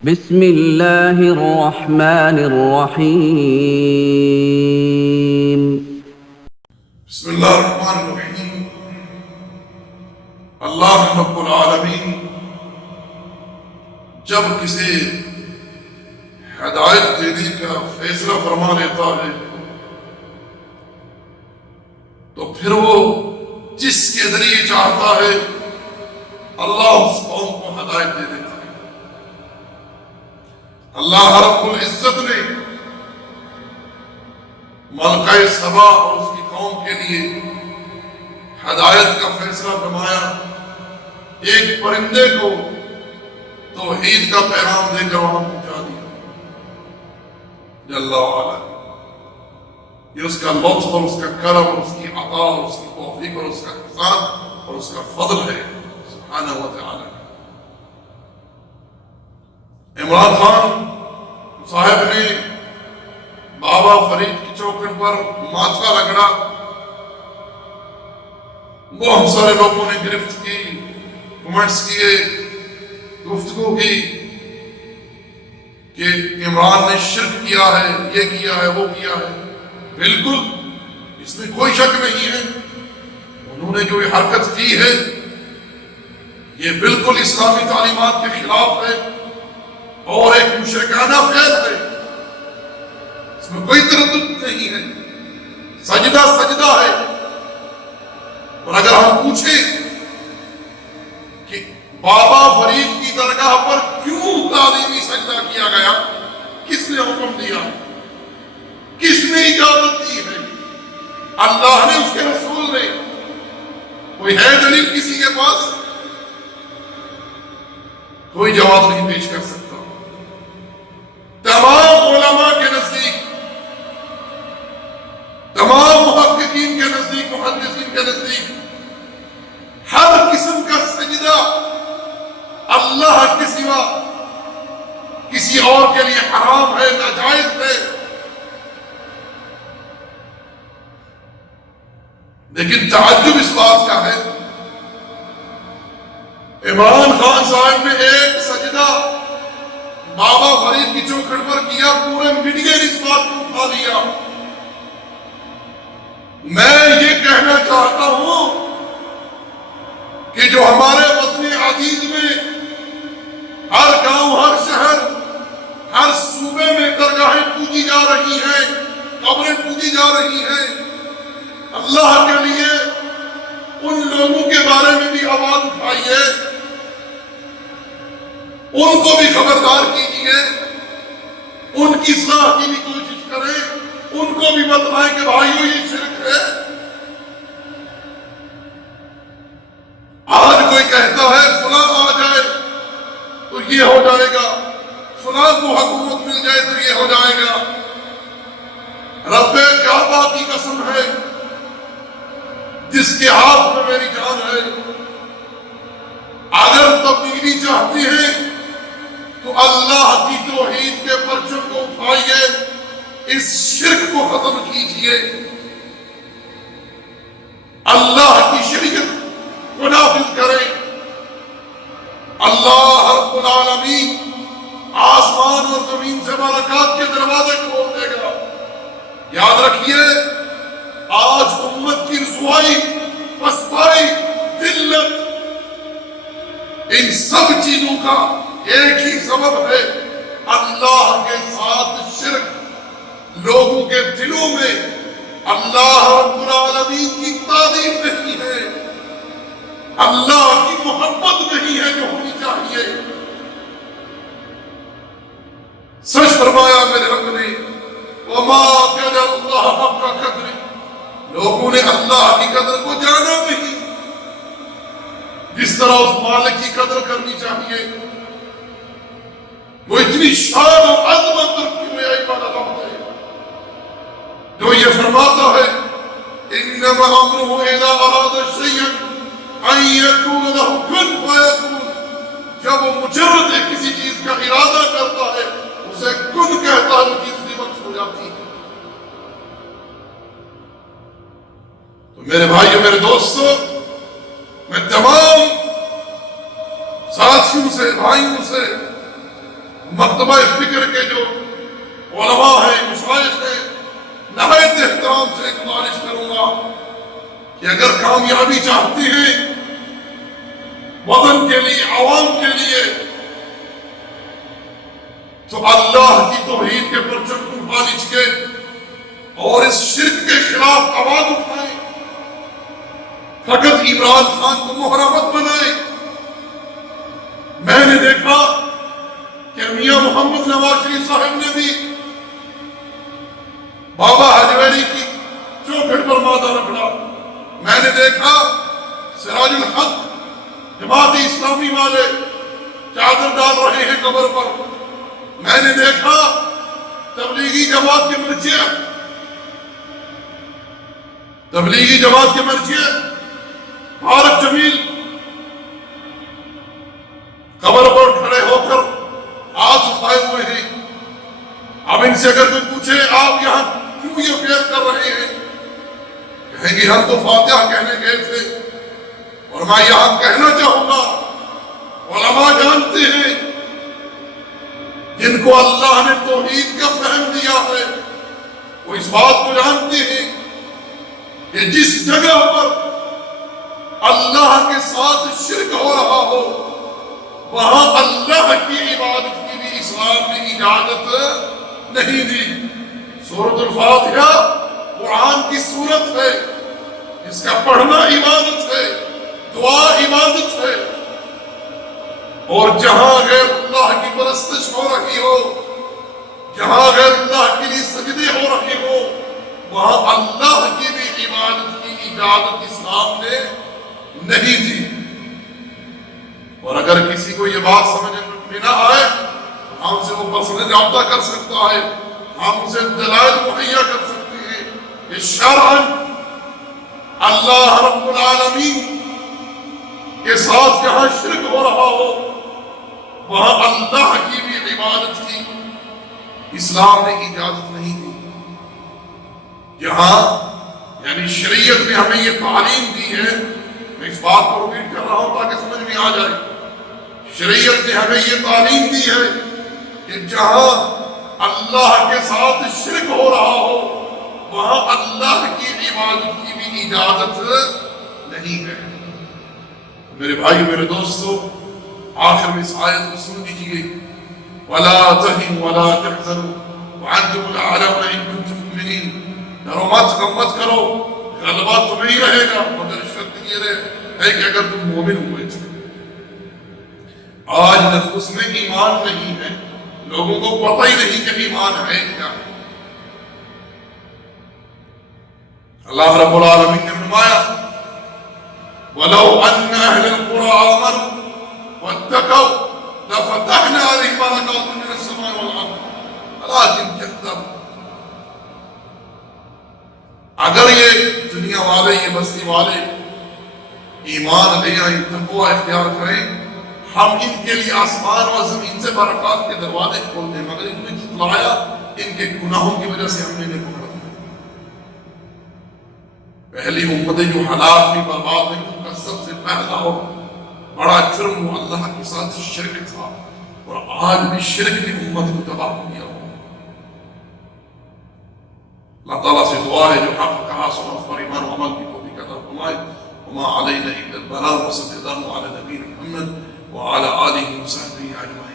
بسم اللہ الرحمن الرحیم بسم اللہ الرحمن الرحیم۔ اللہ رب العالمین جب کسی ہدایت دینے کا فیصلہ فرما لیتا ہے تو پھر وہ جس کے ذریعے چاہتا ہے اللہ اس قوم کو ہدایت دے دیتا ہے۔ اللہ رب العزت نے ملکہ سبا اور اس کی قوم کے لیے ہدایت کا فیصلہ فرمایا، ایک پرندے کو توحید کا پیغام دے کر وہاں پہنچا دیا۔ جل وعلا یہ اس کا لطف اور اس کا کرم اور اس کی عطا اور اس کی توفیق اور اس کا احسان اور اس کا فضل ہے سبحانہ و تعالی۔ عمران خان صاحب نے بابا فرید کی چوکھٹ پر ماتھا رگڑا، بہت سارے لوگوں نے گرفت کی، کمنٹس کیے، گفتگو کی کہ عمران نے شرک کیا ہے، یہ کیا ہے، وہ کیا ہے۔ بالکل اس میں کوئی شک نہیں ہے، انہوں نے جو یہ حرکت کی ہے یہ بالکل اسلامی تعلیمات کے خلاف ہے اور ایک مشرکانہ فعل ہے، اس میں کوئی تردد نہیں ہے۔ سجدہ سجدہ ہے، اور اگر ہم پوچھیں کہ بابا فرید کی درگاہ پر کیوں تعظیمی سجدہ کیا گیا، کس نے حکم دیا، کس نے اجازت دی ہے؟ اللہ نے، اس کے رسول نے؟ کوئی ہے دلیل کسی کے پاس؟ کوئی جواب نہیں پیش کر سکتا۔ تمام علماء کے نزدیک، تمام محققین کے نزدیک، محدثین کے نزدیک ہر قسم کا سجدہ اللہ کے سوا کسی اور کے لیے حرام ہے، ناجائز ہے۔ لیکن تعجب اس بات کا ہے، عمران خان صاحب نے ایک سجدہ بابا فرید کی چوکھٹ پر کیا، پورے میڈیا نے اس بات کو اٹھا لیا۔ میں یہ کہنا چاہتا ہوں کہ جو ہمارے وطن عزیز میں ہر گاؤں، ہر شہر، ہر صوبے میں درگاہیں پوجی جا رہی ہیں، قبریں پوجی جا رہی ہیں، اللہ کے لیے ان لوگوں کے بارے میں بھی آواز اٹھائیے، ان کو بھی خبردار کیجیے، ان کی اصلاح کی بھی کوشش کریں، ان کو بھی بتلائیں کہ بھائیو یہ شرک ہے۔ آج کوئی کہتا ہے فلاں آ جائے تو یہ ہو جائے گا، فلاں کو حکومت مل جائے تو یہ ہو جائے گا۔ رب کعبہ کی قسم ہے جس کے ہاتھ میں میری جان ہے، اگر تبدیلی چاہتی ہیں تو اللہ کی توحید کے پرچم کو اٹھائیے، اس شرک کو ختم کیجیے، اللہ کی شریعت کو نافذ کریں۔ اللہ رب العالمین آسمان اور زمین سے برکات کے دروازے کھول دے گا۔ یاد رکھیے، آج امت کی رسوائی، پسپائی، ذلت، ان سب چیزوں کا ایک ہی سبب ہے، اللہ کے ساتھ شرک۔ لوگوں کے دلوں میں اللہ رب العالمین کی تعظیم نہیں ہے، اللہ کی محبت نہیں ہے جو ہونی چاہیے۔ سچ فرمایا میرے رب نے، وما قدر اللہ حق قدر، لوگوں نے اللہ کی قدر کو جانا نہیں، جس طرح اس مالک کی قدر کرنی چاہیے۔ وہ اتنی شان و عظمت رکھی ہوئی عبادت ہے جو یہ فرماتا ہے، انما امرہ اذا اراد شیئا ان یکون لہ کن فیکون، جب وہ مجرد ایک کسی چیز کا ارادہ کرتا ہے اسے کن کہتا ہے، وہ چیز اسی وقت ہو جاتی ہے۔ تو میرے بھائیو، میرے دوستو، میں تمام ساتھیوں سے، بھائیوں سے مکتبہ فکر کے جو علماء ہیں، مشائخ ہیں، نہایت احترام سے گزارش کروں گا کہ اگر کامیابی چاہتے ہیں وطن کے لیے، عوام کے لیے، تو اللہ کی توحید کے پرچم کو اٹھا لیجیے اور اس شرک کے خلاف آواز اٹھائیں۔ فقط عمران خان کو مہرہ مت بنائیں۔ میں نے دیکھا کہ میاں محمد نواز شریف صاحب نے بھی بابا حجویری کی چوکھٹ پر مادہ رکھا۔ میں نے دیکھا سراج الحق جماعت اسلامی والے چادر ڈال رہے ہیں قبر پر۔ میں نے دیکھا تبلیغی جماعت کے مرچیے بھارت جمیل قبر پر کھڑے ہو کر ہاتھ اٹھائے ہوئے ہیں۔ اب ان سے اگر کوئی پوچھے آپ یہاں کیوں یہ فیل کر رہے ہیں، کہیں گے ہم تو فاتحہ کہنے گئے تھے۔ اور میں یہاں کہنا چاہوں گا، علماء جانتے ہیں جن کو اللہ نے توحید کا فہم دیا ہے، وہ اس بات کو جانتے ہیں کہ جس جگہ پر اللہ کے ساتھ شرک ہو رہا ہو وہاں اللہ کی عبادت کی بھی اسلام نے اجازت نہیں دی۔ سورۃ الفاتحہ قرآن کی سورت ہے، اس کا پڑھنا عبادت ہے، دعا عبادت ہے، اور جہاں غیر اللہ کی پرستش ہو رہی ہو، جہاں غیر اللہ کے لیے سجدے ہو رہے ہو، وہاں اللہ کی بھی عبادت کی اجازت اسلام نے نہیں دی۔ اور اگر کسی کو یہ بات سمجھ میں نہ آئے تو ہم سے وہ پرسنل رابطہ کر سکتا ہے، ہم اسے دلائل مہیا کر سکتے ہیں کہ شرعاً اللہ رب العالمین کے ساتھ جہاں شرک ہو رہا ہو وہاں اللہ کی بھی عبادت کی اسلام نے اجازت نہیں دی۔ یہاں یعنی شریعت نے ہمیں یہ تعلیم دی ہے، میں اس بات کو ریپیٹ کر رہا ہوں تاکہ سمجھ میں آ جائے، شریعت نے ہمیں یہ تعلیم دی ہے کہ جہاں اللہ کے ساتھ شرک ہو رہا ہو وہاں اللہ کی عبادت کی بھی اجازت نہیں ہے۔ میرے بھائی، میرے دوستو، آخر میں اس آیت کو سن لیجیے، وَلَا تَهِنُوا وَلَا تَحْزَنُوا وَأَنْتُمُ الْأَعْلَوْنَ إِن كُنتُم مُؤْمِنِينَ۔ ڈرو مت، غم مت کرو، غلبہ تمہیں ہی رہے گا، مگر شرط یہ ہے کہ اگر تم مومن ہوئے تھے۔ آج نفس میں ایمان نہیں ہے، لوگوں کو پتہ ہی نہیں کہ ایمان ہے کیا۔ اللہ رب العالمین نے فرمایا وَلَوْ أَنَّ أَهْلَ الْقُرَىٰ آمَنُوا وَاتَّقَوْا لَفَتَحْنَا عَلَيْهِم بَرَكَاتٍ مِّنَ السَّمَاءِ وَالْأَرْضِ وَلَٰكِن كَذَّبُوا۔ اگر یہ دنیا والے، یہ بستی والے ایمان لے آئیں، تقویٰ اختیار کریں، ہم ان کے لیے آسمان و زمین سے برکات کے دروازے کھول دیں، مگر ان نے جھٹلایا، ان کے گناہوں کی وجہ سے ہم نے انہیں پکڑا۔ پہلی امتیں جو ہلاک بھی برباد ہوئی، ان کا سب سے پہلا اور بڑا جرم وہ اللہ کے ساتھ شرک تھا، اور آج بھی شرک نے امت کو تباہ کیا۔ اللہ تعالیٰ سے دعا ہے جو حق کہا سنا اس پر ایمان و عمل کی توفیق عطا فرمائے۔ وما علینا الا البلاغ، وصلی اللہ علی نبینا محمد وعلی آلہ وصحبہ اجمعین۔